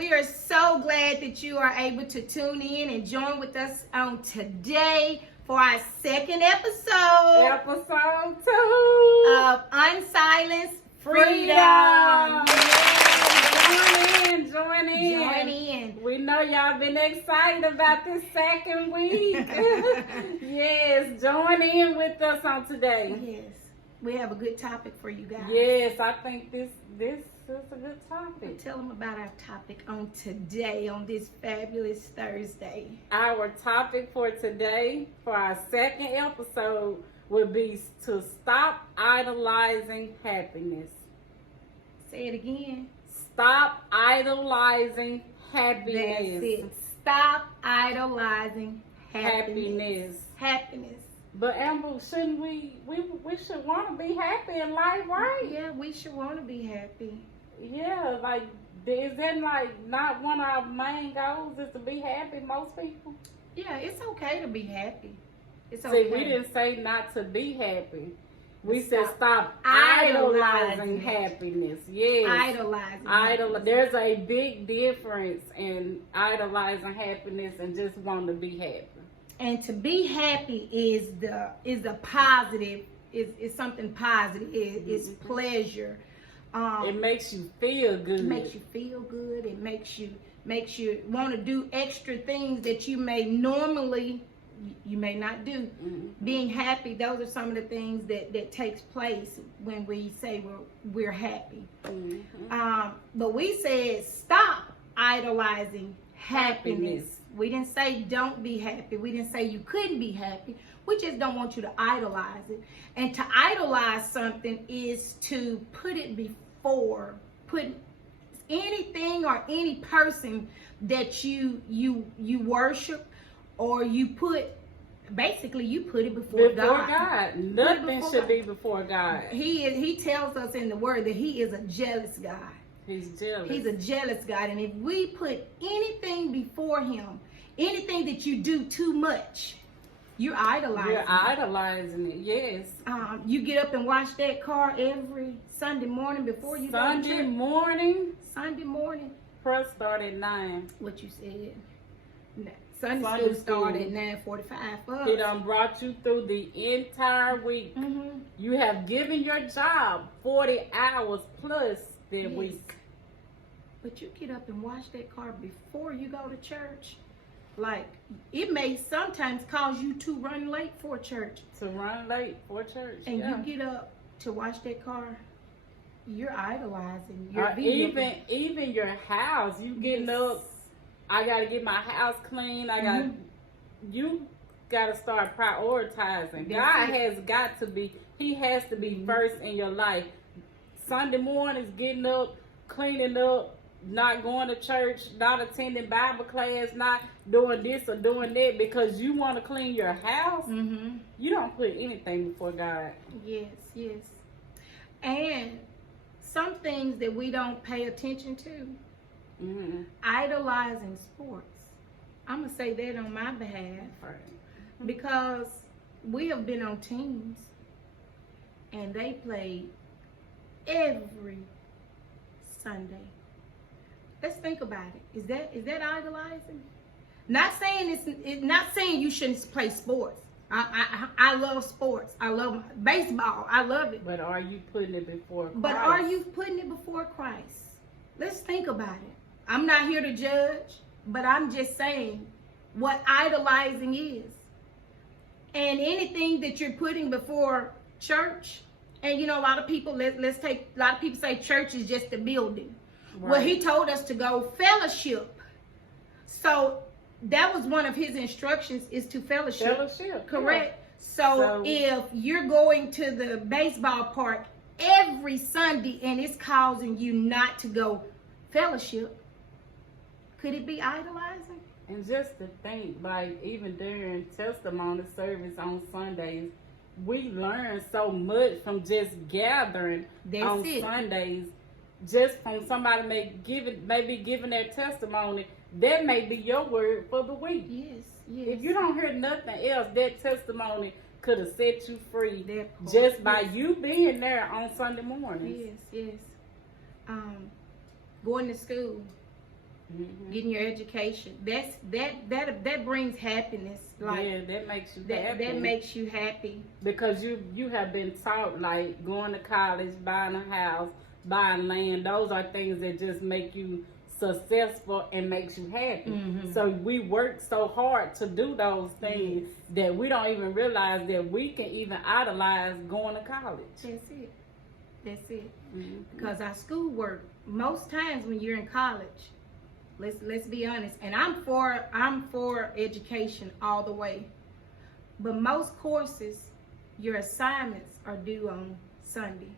we are so glad that you are able to tune in and join with us on today for our second episode. Episode 2 of Unsilenced Freedom. Join in. We know y'all been excited about this second week. Yes, join in with us on today. Yes, we have a good topic for you guys. Yes, I think this is a good topic. Tell them about our topic on today, on this fabulous Thursday. Our topic for today, for our second episode, would be to stop idolizing happiness. Say it again. Stop idolizing happiness. That's it. Stop idolizing Happiness. Happiness. But Amber, shouldn't we should want to be happy in life, right? Yeah, we should want to be happy. Yeah, like, is that like not one of our main goals is to be happy, most people? Yeah, it's okay to be happy. It's okay. See, we didn't say not to be happy. We said stop idolizing happiness. Yes. Idolizing. There's a big difference in idolizing happiness and just wanting to be happy. And to be happy is a positive, is something positive. It's pleasure. It makes you feel good. It makes you feel good. It makes you want to do extra things that you may normally you may not do. Mm-hmm. Being happy, those are some of the things that takes place when we say we're happy. Mm-hmm. But we said stop idolizing happiness. We didn't say don't be happy. We didn't say you couldn't be happy. We just don't want you to idolize it. And to idolize something is to put it before, put anything or any person that you worship, or you put it before God. Nothing should be before God. He tells us in the word that he is a jealous God. He's jealous. He's a jealous God. And if we put anything before him, anything that you do too much, you're idolizing. You're idolizing it, yes. You get up and wash that car every Sunday morning before you go to church. Sunday morning. Press start at 9. What you said. Sunday school started at 9:45 for us. He done brought you through the entire week. Mm-hmm. You have given your job 40 hours plus that week. But you get up and wash that car before you go to church. Like, it may sometimes cause you to run late for church. And you get up to wash that car, you're idolizing your vehicle. Even your house, you getting up, I gotta get my house clean, you gotta start prioritizing. God has got to be, he has to be first in your life. Sunday mornings, getting up, cleaning up, not going to church, not attending Bible class, not doing this or doing that because you want to clean your house. Mm-hmm. You don't put anything before God. Yes. And some things that we don't pay attention to. Mm-hmm. Idolizing sports. I'm going to say that on my behalf. Right. Because we have been on teams and they played every Sunday. Let's think about it. Is that idolizing? Not saying you shouldn't play sports. I love sports. I love baseball. I love it. But are you putting it before Christ? But are you putting it before Christ? Let's think about it. I'm not here to judge, but I'm just saying what idolizing is. And anything that you're putting before church, and a lot of people say church is just a building. Right. Well, he told us to go fellowship. So that was one of his instructions, is to fellowship. Correct. Yeah. So if you're going to the baseball park every Sunday and it's causing you not to go fellowship, could it be idolizing? And just to think, like, even during testimony service on Sundays, we learn so much from just gathering Sundays. Just from somebody maybe giving their testimony, that may be your word for the week. Yes. If you don't hear nothing else, that testimony could have set you free just by you being there on Sunday mornings. Yes. Going to school. getting your education. That brings happiness. Like, yeah, that makes you happy. That makes you happy. Because you have been taught, like, going to college, buying a house, buying land. Those are things that just make you successful and makes you happy. So we work so hard to do those things that we don't even realize that we can even idolize going to college. That's it. Because our schoolwork, most times when you're in college, let's be honest, and I'm for education all the way, but most courses, your assignments are due on Sunday.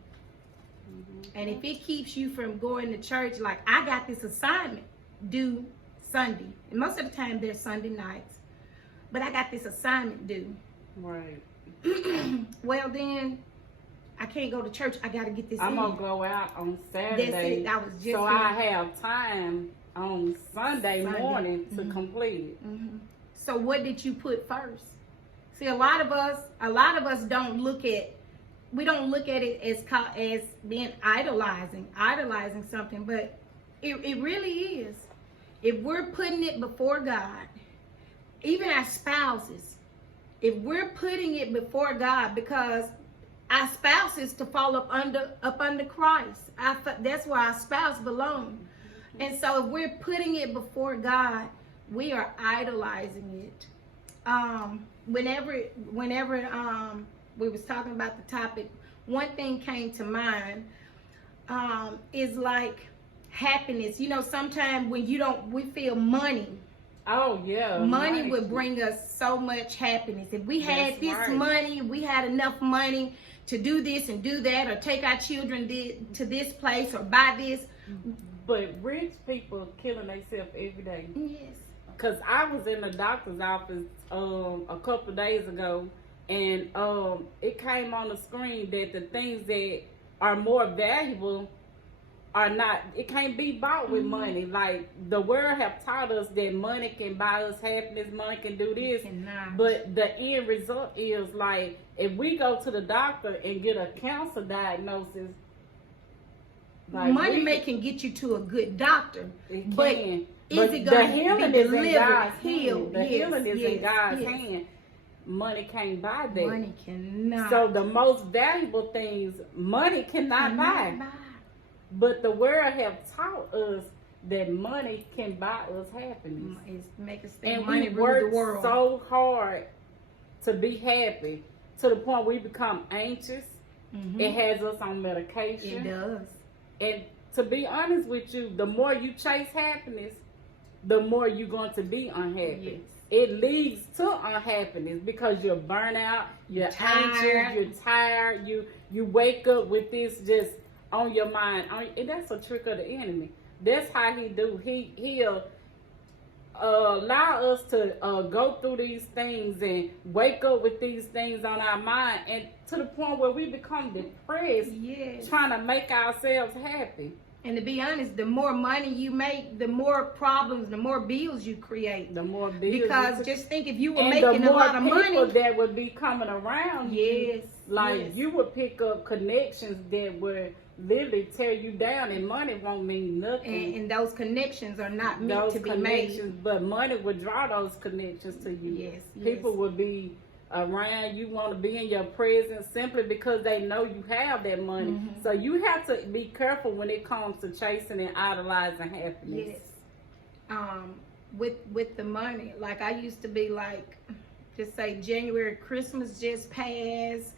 And if it keeps you from going to church, like, I got this assignment due Sunday, and most of the time they're Sunday nights, but I got this assignment due. Right. Well, then I can't go to church. I got to get this I'm going to go out on Saturday. That's it. I have time on Sunday morning to complete it. So what did you put first? See, a lot of us don't look at, we don't look at it as being idolizing something, but it really is. If we're putting it before God, even our spouses, if we're putting it before God, because our spouse is to fall up under Christ. That's where our spouse belongs. And so if we're putting it before God, we are idolizing it. Whenever we was talking about the topic, one thing came to mind, is like happiness. You know, sometimes when we feel money. Oh yeah. Money would bring us so much happiness. If we had money, we had enough money to do this and do that, or take our children to this place, or buy this. But rich people killing themselves every day. Yes. Because I was in the doctor's office a couple of days ago, and it came on the screen that the things that are more valuable are not, it can't be bought with money. Like, the world have taught us that money can buy us happiness, money can do this, but the end result is, like, if we go to the doctor and get a cancer diagnosis, like, money can get you to a good doctor, but is it the going healing to be is in God's healed? hand. The healing is in God's hand. Money can't buy that. Money cannot. So the most valuable things, money cannot buy. But the world have taught us that money can buy us happiness. Make us think and money we rules work the world. So hard to be happy, to the point we become anxious. It has us on medication. It does. And to be honest with you, the more you chase happiness, the more you're going to be unhappy. It leads to unhappiness because you're burnt out, you're anxious, you're tired, you wake up with this just on your mind. And that's a trick of the enemy. That's how he do. He'll allow us to go through these things and wake up with these things on our mind, and to the point where we become depressed, trying to make ourselves happy. And to be honest, the more money you make, the more problems, the more bills you create. The more bills. Because just think, if you were making a lot of money, that would be coming around. You would pick up connections that would literally tear you down, and money won't mean nothing. And those connections are not meant to be made. But money would draw those connections to you. People would be around you, want to be in your presence simply because they know you have that money. So you have to be careful when it comes to chasing and idolizing happiness. With the money, like, I used to be like, just say January, Christmas just passed.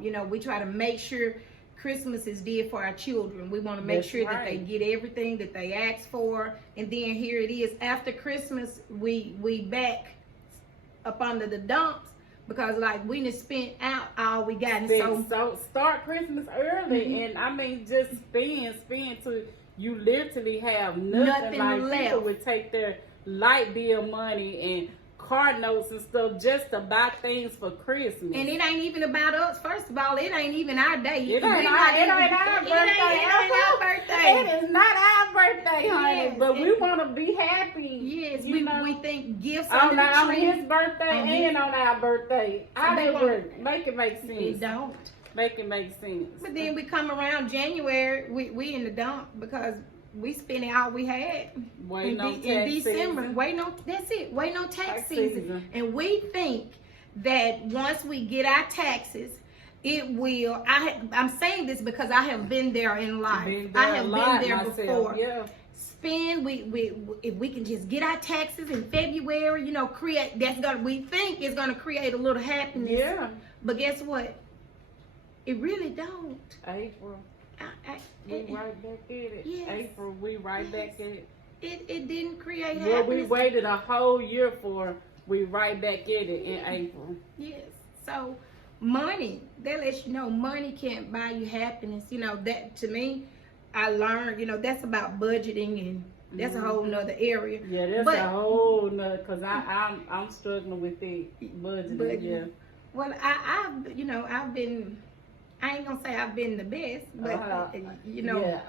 You know, we try to make sure Christmas is did for our children. We want to make sure that they get everything that they ask for, and then here it is after Christmas, we back up under the dumps, because like we done spent out all we got. And so start Christmas early, and I mean just spend to you literally have nothing like left. People would take their light bill money and car notes and stuff just to buy things for Christmas. And it ain't even about us. First of all, it ain't even our day. It ain't our birthday. It is not our birthday, honey. But we want to be happy. Yes, we think gifts on under the tree. His birthday and on our birthday. How they work? Make it make sense. It don't. Make it make sense. But then we come around January, we in the dump because we spending all we had Waiting on in tax December. season. Waiting on, that's it. Waiting on tax season. season. And we think that once we get our taxes, it will. I'm saying this because I have been there in life. I have been there before. Yeah. Spend if we can just get our taxes in February, you know, create we think it's gonna create a little happiness. Yeah. But guess what? It really don't. April. We right back at it. Yes. April, we right back at it. It didn't create What happiness. we waited a whole year for, we right back at it in April. Yes. So money, that lets you know money can't buy you happiness. You know, that to me, I learned, you know, that's about budgeting, and that's a whole nother area. Yeah, that's a whole nother, because I'm struggling with it, budgeting. Yeah. Well, I've been, I ain't gonna say I've been the best, but you know, yeah.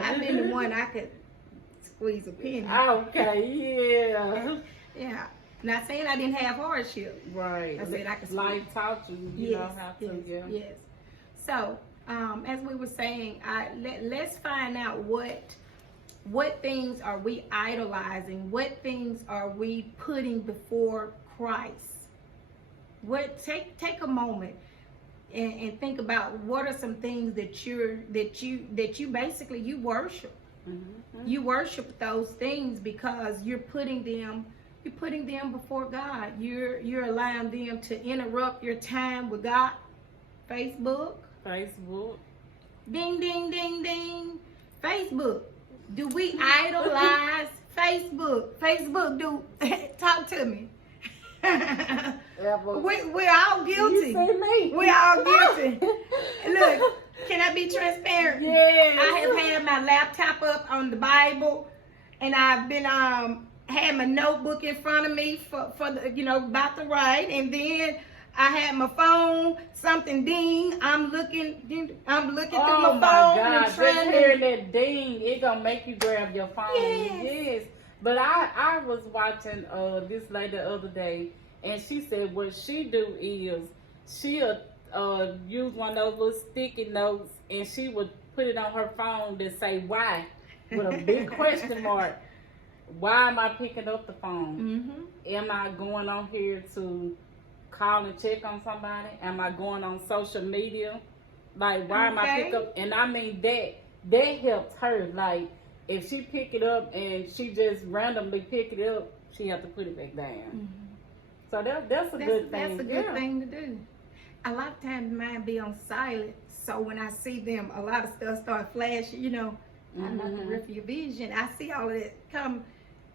I've been the one I could squeeze a penny. Okay, yeah. Yeah. Not saying I didn't have hardship. Right. I said I could. Life taught you, you know how to. Yes, yes. So, as we were saying, let's find out what things are we idolizing? What things are we putting before Christ? Take a moment and think about what are some things that you basically you worship. Mm-hmm. You worship those things because you're putting them before God. You're allowing them to interrupt your time with God. Facebook. Ding, ding, ding, ding. Facebook. Do we idolize Facebook? Facebook, talk to me. We're all guilty. You see me? We're all guilty. Look, can I be transparent? Yeah. I have had my laptop up on the Bible, and I've been had my notebook in front of me for the, you know, about to write, and then I had my phone, something ding. I'm looking through my phone. God. And trying Just hearing that ding, it gonna make you grab your phone. Yes. But I was watching this lady the other day, and she said what she do is she'll use one of those little sticky notes, and she would put it on her phone to say why with a big question mark. Why am I picking up the phone? Mm-hmm. Am I going on here to call and check on somebody? Am I going on social media? Like, why am I pick up? And I mean that helps her. Like, if she pick it up and she just randomly pick it up, she have to put it back down. Mm-hmm. So that's a good thing. That's a good thing to do. A lot of times mine be on silent, so when I see them, a lot of stuff start flashing. You know, I'm not the rip of your vision. I see all of it come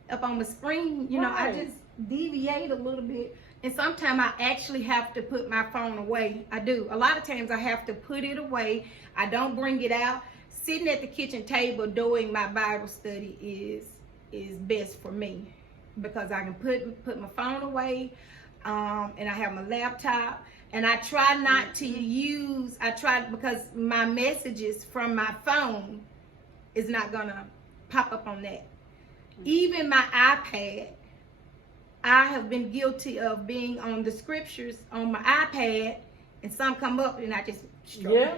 up on the screen. You know, I just deviate a little bit. And sometimes I actually have to put my phone away. I do. A lot of times I have to put it away. I don't bring it out. Sitting at the kitchen table doing my Bible study is best for me, because I can put my phone away, and I have my laptop, and I try not to use. Because my messages from my phone is not gonna pop up on that. Even my iPad. I have been guilty of being on the scriptures on my iPad, and some come up, and I just yeah.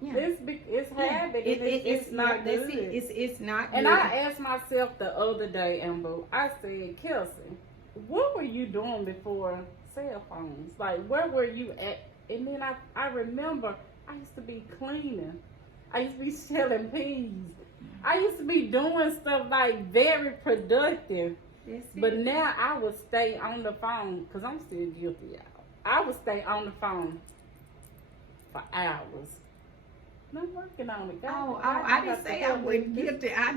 It's habit. It's not good. It's not good. And I asked myself the other day, Amber, I said, Kelsey, what were you doing before cell phones? Like, where were you at? And then I remember I used to be cleaning. I used to be selling peas. I used to be doing stuff like very productive. But now I would stay on the phone, because I'm still guilty, y'all. I would stay on the phone for hours. And I'm working on it. I didn't say I wasn't guilty. I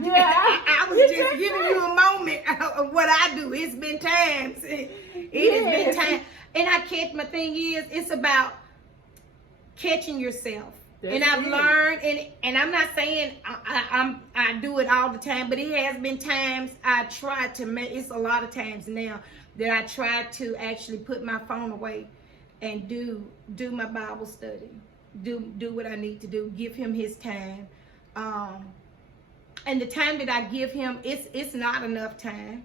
was just giving you a moment of what I do. It's been times. It has been times. And my thing is, it's about catching yourself. And I've learned, and I'm not saying I do it all the time, but it has been times I try to it's a lot of times now that I try to actually put my phone away and do my Bible study, do what I need to do, give him his time, and the time that I give him, it's not enough time.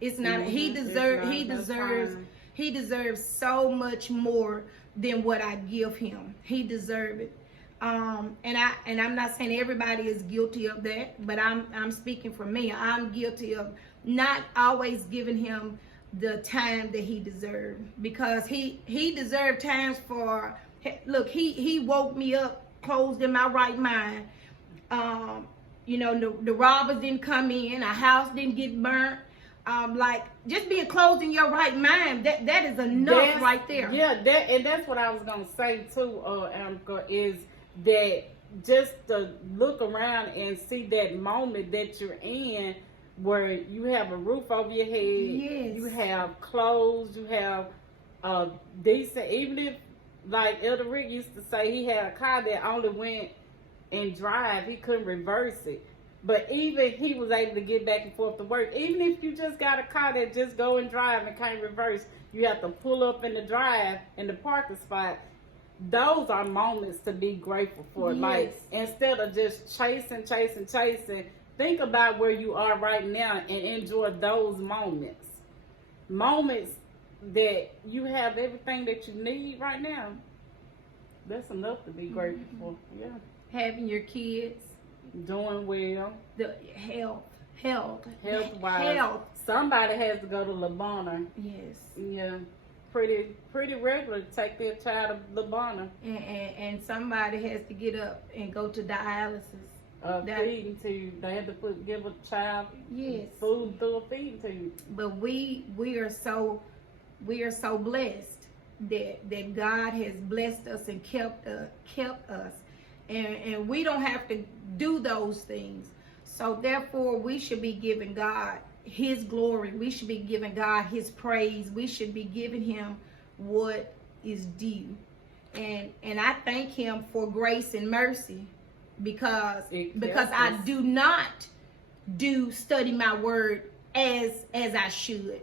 It's not. Mm-hmm. He deserves so much more than what I give him. He deserves it. And I'm not saying everybody is guilty of that, but I'm speaking for me. I'm guilty of not always giving him the time that he deserved, because he deserved times for, look, he woke me up closed in my right mind. The robbers didn't come in, our house didn't get burnt. Like, just being closed in your right mind, that is enough right there. Yeah, that's what I was gonna say too, Amka, is that just to look around and see that moment that you're in, where you have a roof over your head, yes. You have clothes, you have decent, even if, like Elder Rick used to say, he had a car that only went and drive, he couldn't reverse it. But even he was able to get back and forth to work. Even if you just got a car that just go and drive and can't reverse, you have to pull up in the drive in the parking spot. Those are moments to be grateful for. Yes. Like, instead of just chasing, think about where you are right now and enjoy those moments. Moments that you have everything that you need right now. That's enough to be grateful for. Yeah. Having your kids. Doing well. The Health-wise. Health. Somebody has to go to Labona. Yes. Yeah. Pretty regular to take their child to Labona. And somebody has to get up and go to dialysis. Feeding tube. They had to give a child food through a feeding tube. But we are so blessed that God has blessed us and kept us. And we don't have to do those things. So therefore, we should be giving God his glory. We should be giving God his praise. We should be giving him what is due. And I thank him for grace and mercy, because I do not study my word as I should.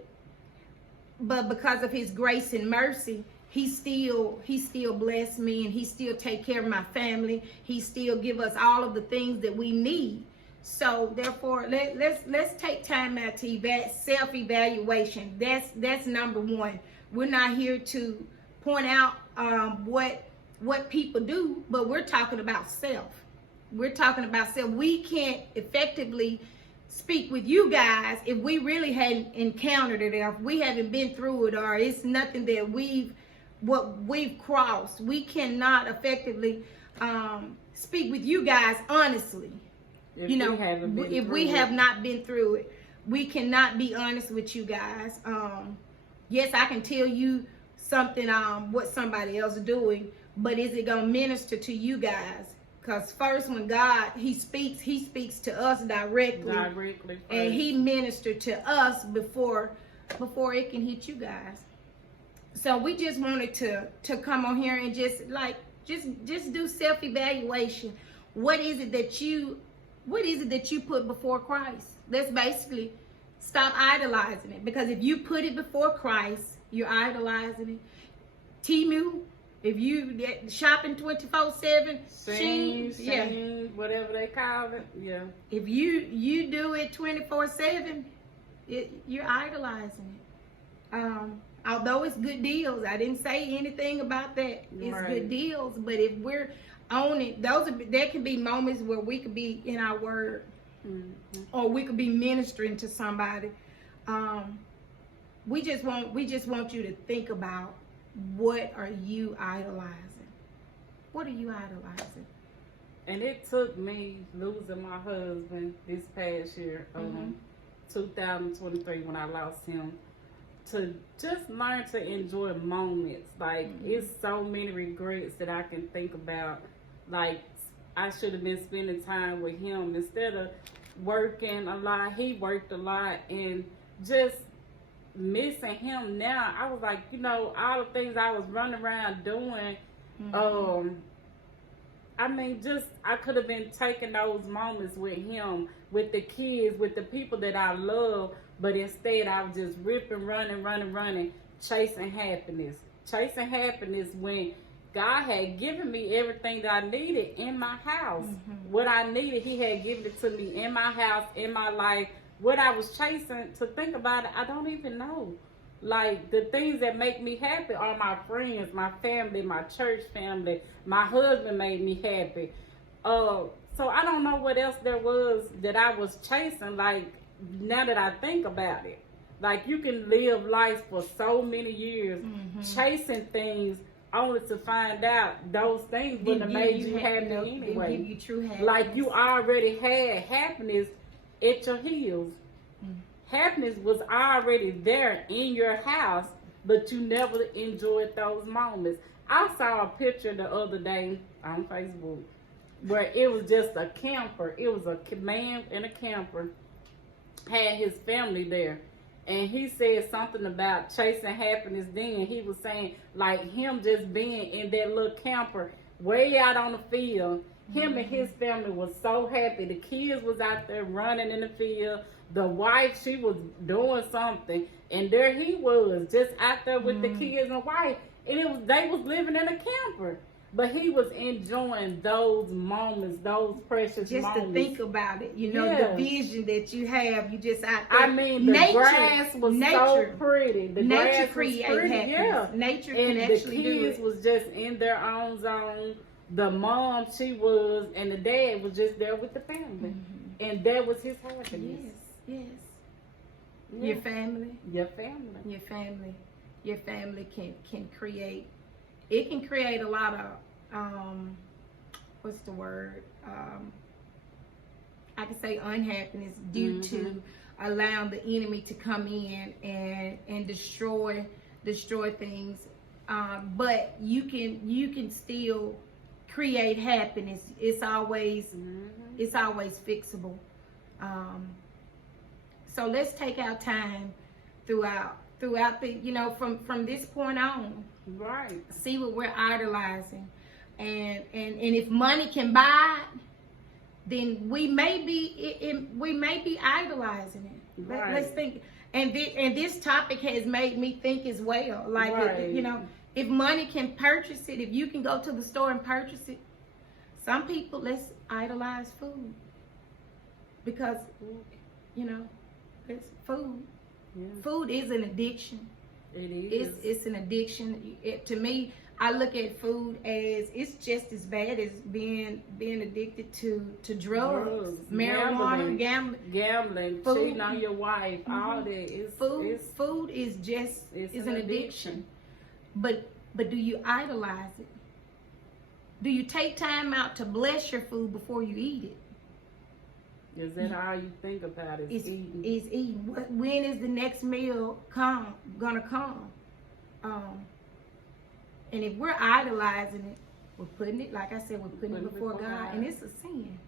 But because of his grace and mercy, he still bless me, and he still take care of my family. He still give us all of the things that we need. So therefore, let's take time out to self-evaluation. That's number one. We're not here to point out what people do, but we're talking about self. We're talking about self. We can't effectively speak with you guys if we really hadn't encountered it, or if we haven't been through it, or it's nothing that we've crossed. We cannot effectively speak with you guys honestly. If we have not been through it, we cannot be honest with you guys. Yes, I can tell you something, what somebody else is doing, but is it gonna minister to you guys? Because first, when God, he speaks to us directly, and he ministered to us before it can hit you guys. So we just wanted to come on here and just do self-evaluation. What is it that you put before Christ? Let's basically stop idolizing it, because if you put it before Christ, you're idolizing it. Temu, if you shopping 24/7, Shein, whatever they call it, yeah. If you do it 24/7, you're idolizing it. Although it's good deals, I didn't say anything about that. It's good deals, but if we're on it, there can be moments where we could be in our word, or we could be ministering to somebody. We just want you to think about, what are you idolizing? What are you idolizing? And it took me losing my husband this past year, 2023, when I lost him, to just learn to enjoy moments. Like, it's so many regrets that I can think about. Like, I should have been spending time with him instead of working a lot. He worked a lot, and just missing him now. I was like, all the things I was running around doing, I could have been taking those moments with him, with the kids, with the people that I love, but instead I was just running, chasing happiness when God had given me everything that I needed in my house. What I needed, he had given it to me in my house, in my life. What I was chasing, to think about it, I don't even know. Like, the things that make me happy are my friends, my family, my church family. My husband made me happy. So I don't know what else there was that I was chasing. Like, now that I think about it, like, you can live life for so many years chasing things only to find out those things wouldn't have made you happy anyway. Give you true happiness. Like, you already had happiness at your heels. Happiness was already there in your house, but you never enjoyed those moments. I saw a picture the other day on Facebook where it was just a camper. It was a man in a camper, had his family there. And he said something about chasing happiness then. He was saying, like, him just being in that little camper way out on the field, him and his family was so happy. The kids was out there running in the field. The wife, she was doing something. And there he was, just out there with the kids and wife. And they was living in a camper. But he was enjoying those moments, those precious moments. Just to think about it, the vision that you have, you just out there. I mean, the grass was so pretty. The nature grass creates was pretty. happiness. Yeah. Nature and can actually do it. the kids was just in their own zone. The mom, she was, and the dad was just there with the family. And that was his happiness. Yes. Yeah. Your family. Your family. Your family. Your family can create. It can create a lot of, what's the word? I can say unhappiness due to allowing the enemy to come in and destroy things. But you can still create happiness. It's always fixable. So let's take our time throughout the from this point on. Right. See what we're idolizing, and if money can buy it, then we may be idolizing it. Right. Let's think. And this topic has made me think as well. Like, if money can purchase it, if you can go to the store and purchase it, some people, let's idolize food because it's food. Yeah. Food is an addiction. It is. It's an addiction. To me, I look at food as it's just as bad as being addicted to drugs, marijuana, gambling, food, cheating on your wife, all that. Food is an addiction. But do you idolize it? Do you take time out to bless your food before you eat it? Is that all you think about? Is eating? Is eating. When is the next meal gonna come? And if we're idolizing it, we're putting it, like I said, we're putting it before God, and it's a sin.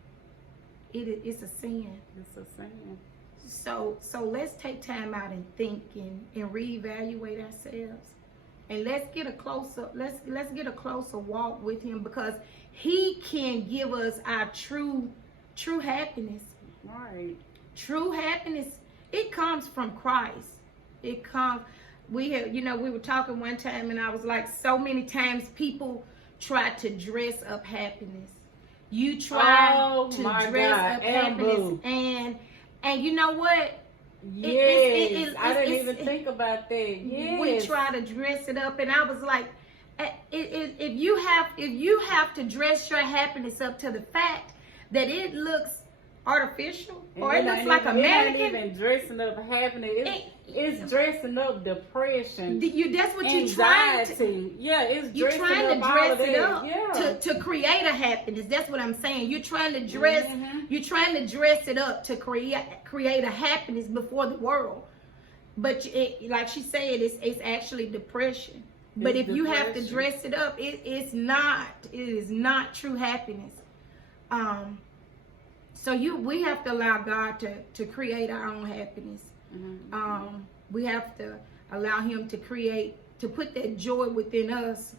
It's a sin. It's a sin. So let's take time out and think and reevaluate ourselves, and let's get a closer walk with Him, because He can give us our true happiness. Right. True happiness, it comes from Christ. It comes. We were talking one time, and I was like, so many times people try to dress up happiness. You try to dress up happiness, and you know what? Yes, I didn't even think about that. Yes. We try to dress it up, and I was like, if you have to dress your happiness up to the fact that it looks artificial, or it looks like a mannequin. It ain't even dressing up happiness. It's dressing up depression. That's what you're trying to. Yeah, you're trying to dress it up to create a happiness. That's what I'm saying. You're trying to dress. You're trying to dress it up to create a happiness before the world. But like she said, it's actually depression. But if you have to dress it up, it is not true happiness. So we have to allow God to create our own happiness. We have to allow Him to put that joy within us.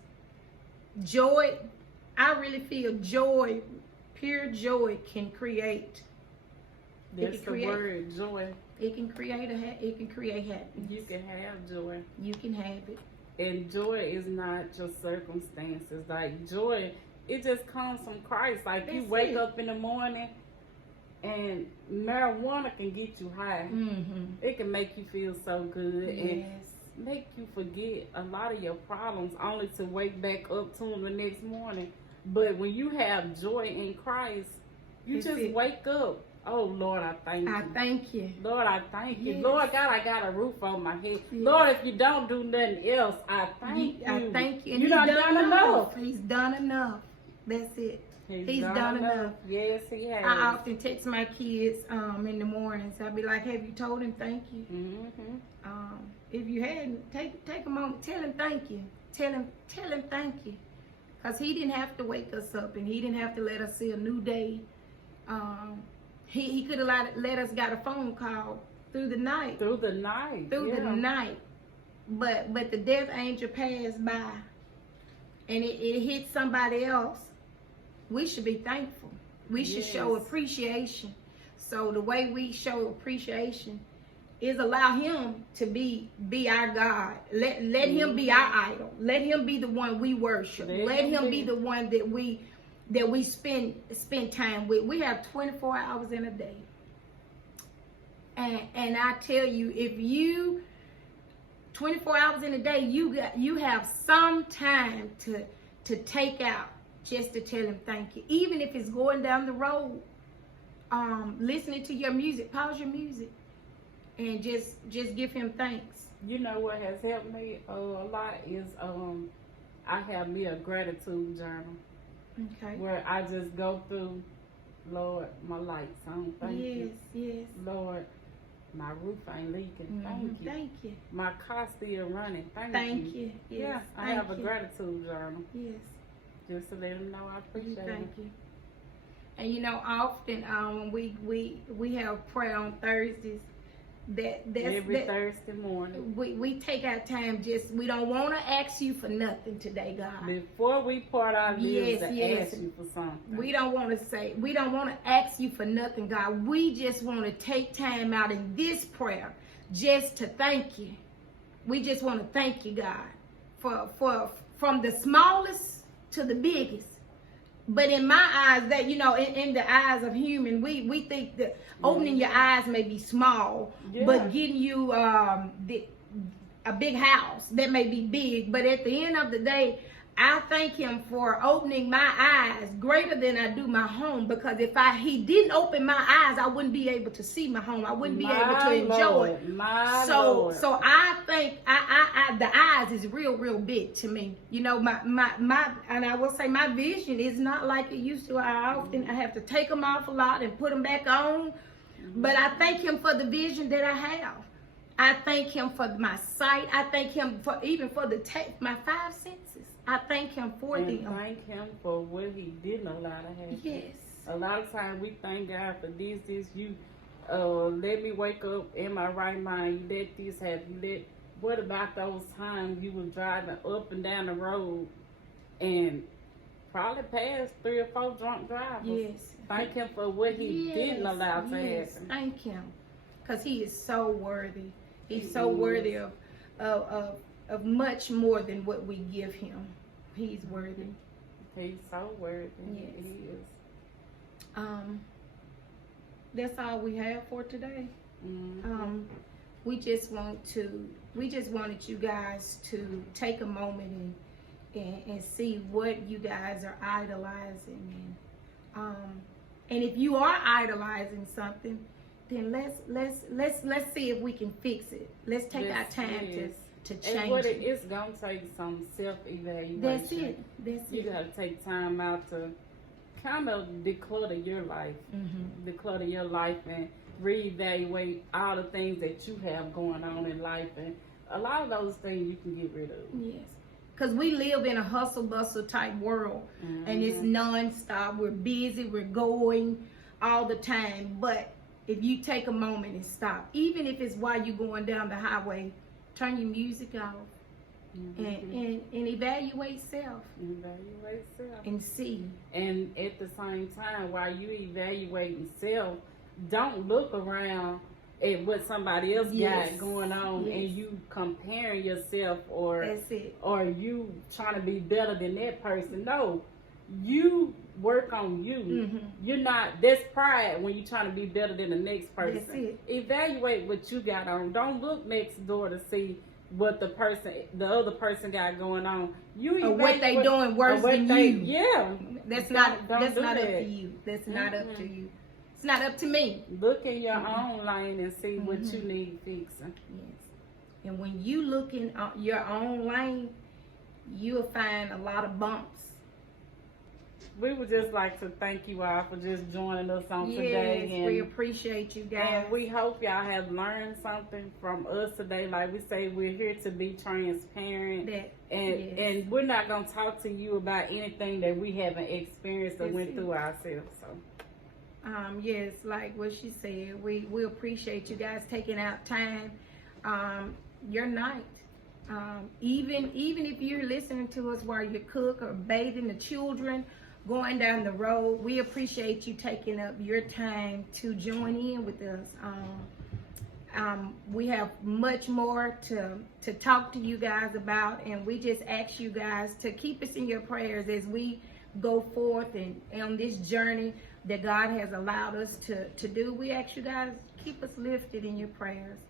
Joy, I really feel joy, pure joy can create. That's the word, joy. It can create happiness. You can have joy. You can have it. And joy is not your circumstances. Like, joy, it just comes from Christ. Like, you wake up in the morning, and marijuana can get you high. It can make you feel so good. Yes. make you forget a lot of your problems only to wake back up to them the next morning. But when you have joy in Christ, you just wake up. Oh, Lord, I thank you. I thank you. Lord, I thank you. Yes. Lord God, I got a roof on my head. Yes. Lord, if you don't do nothing else, I thank you. I thank you. And You done enough. He's done enough. That's it. He's done enough. Yes, he has. I often text my kids in the mornings. I'll be like, have you told him thank you? Mm-hmm. If you hadn't, take a moment. Tell him thank you. Tell him thank you. Because he didn't have to wake us up and he didn't have to let us see a new day. He could have let us got a phone call through the night. Through the night. The night. But the death angel passed by and it hit somebody else. We should be thankful. We should show appreciation. So the way we show appreciation is allow him to be our God. Let him be our idol. Let him be the one we worship. Let him be the one that we spend time with. We have 24 hours in a day. And I tell you, if you 24 hours in a day, you have some time to take out just to tell him thank you. Even if it's going down the road, listening to your music, pause your music and just give him thanks. You know what has helped me a lot is I have me a gratitude journal. Okay. Where I just go through, Lord, my lights on, thank you. Yes. Lord, my roof ain't leaking, thank you. Thank you. My car still running, thank you. Yes. Yeah, I have a gratitude journal. Yes. Just to let them know I appreciate it. Thank you. And you know, often we have prayer on Thursdays. Every Thursday morning. We take our time. We don't want to ask you for nothing today, God. Before we part our lives to ask you for something. We don't want to ask you for nothing, God. We just want to take time out in this prayer just to thank you. We just want to thank you, God, for from the smallest to the biggest. But in my eyes, that in the eyes of human, we think that opening your eyes may be small, but getting you a big house that may be big. But at the end of the day, I thank him for opening my eyes greater than I do my home, because if he didn't open my eyes, I wouldn't be able to see my home. I wouldn't be able to enjoy it. So I think the eyes is real big to me. You know, my and I will say my vision is not like it used to. I have to take them off a lot and put them back on. But I thank him for the vision that I have. I thank him for my sight. I thank him for my 5 senses. I thank him for them. Thank him for what he didn't allow to happen. Yes. A lot of times we thank God for this. You let me wake up in my right mind. You let this happen. What about those times you were driving up and down the road and probably passed 3 or 4 drunk drivers? Yes. Thank him for what he didn't allow to happen. Thank him. Because he is so worthy. He's so worthy of much more than what we give him. He's worthy. He's so worthy. Yes. He is. That's all we have for today. Mm-hmm. We just wanted you guys to take a moment and see what you guys are idolizing, and if you are idolizing something, then let's see if we can fix it. Let's take our time to change and what it. It's gonna take some self-evaluation. That's it. You gotta take time out to kind of declutter your life, declutter your life, and reevaluate all the things that you have going on in life, and a lot of those things you can get rid of. Yes, because we live in a hustle bustle type world, and it's nonstop. We're busy. We're going all the time. But if you take a moment and stop, even if it's while you're going down the highway, turn your music off and evaluate self. Evaluate self. And see. And at the same time, while you evaluating self, don't look around at what somebody else got going on and you comparing yourself or you trying to be better than that person. No. You work on you. You're not, that's pride when you're trying to be better than the next person. That's it. Evaluate what you got on. Don't look next door to see what the other person got going on. You or what they doing worse than you. Yeah. That's Don't not do up to that. you. That's not up to you. It's not up to me. Look in your own lane and see what you need fixing. Yes. And when you look in your own lane, you'll find a lot of bumps. We would just like to thank you all for just joining us on today. Yes, we appreciate you guys. And we hope y'all have learned something from us today. Like we say, we're here to be transparent. And we're not going to talk to you about anything that we haven't experienced or went through ourselves. So. Yes, like what she said, we appreciate you guys taking out time your night. Even if you're listening to us while you cook or bathing the children, going down the road, we appreciate you taking up your time to join in with us. We have much more to talk to you guys about, and we just ask you guys to keep us in your prayers as we go forth and on this journey that God has allowed us to do. We ask you guys, keep us lifted in your prayers.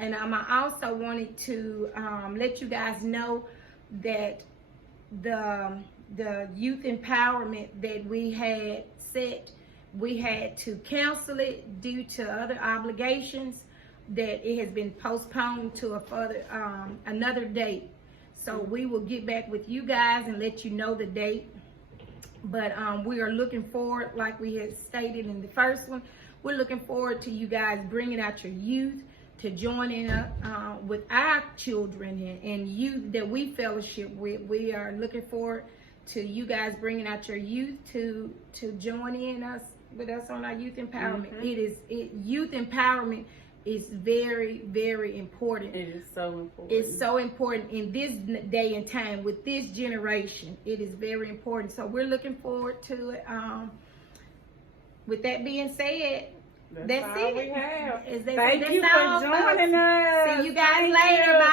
And I also wanted to let you guys know that the youth empowerment that we had set, we had to cancel it due to other obligations, that it has been postponed to a further another date. So we will get back with you guys and let you know the date. But we are looking forward, like we had stated in the first one, we're looking forward to you guys bringing out your youth to join in with our children and youth that we fellowship with. We are looking forward to you guys bringing out your youth to join in with us on our youth empowerment. Youth empowerment is very, very important. It is so important. It's so important in this day and time with this generation. It is very important. So we're looking forward to it. With that being said, that's all it. we have. Thank you for joining us. See you guys later. Bye.